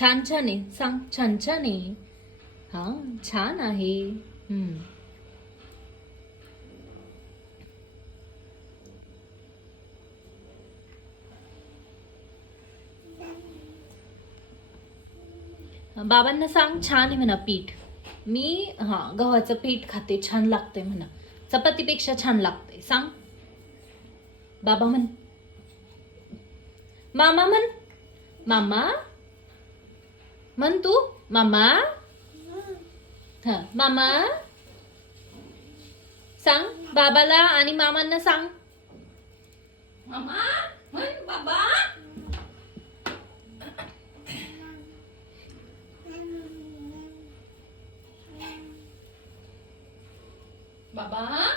छान छान आहे सांग. छान छान आहे. हा छान आहे. हम्म. बाबांना सांग छान आहे म्हणा पीठ. मी गव्हाचं पीठ खाते, छान लागतंय म्हणा. चपातीपेक्षा छान लागतंय सांग. बाबा म्हण. मामा म्हण. मामा म्हण तू. मामा. मामा सांग बाबाला आणि मामांना सांग. मामा म्हण बाबा. बाबा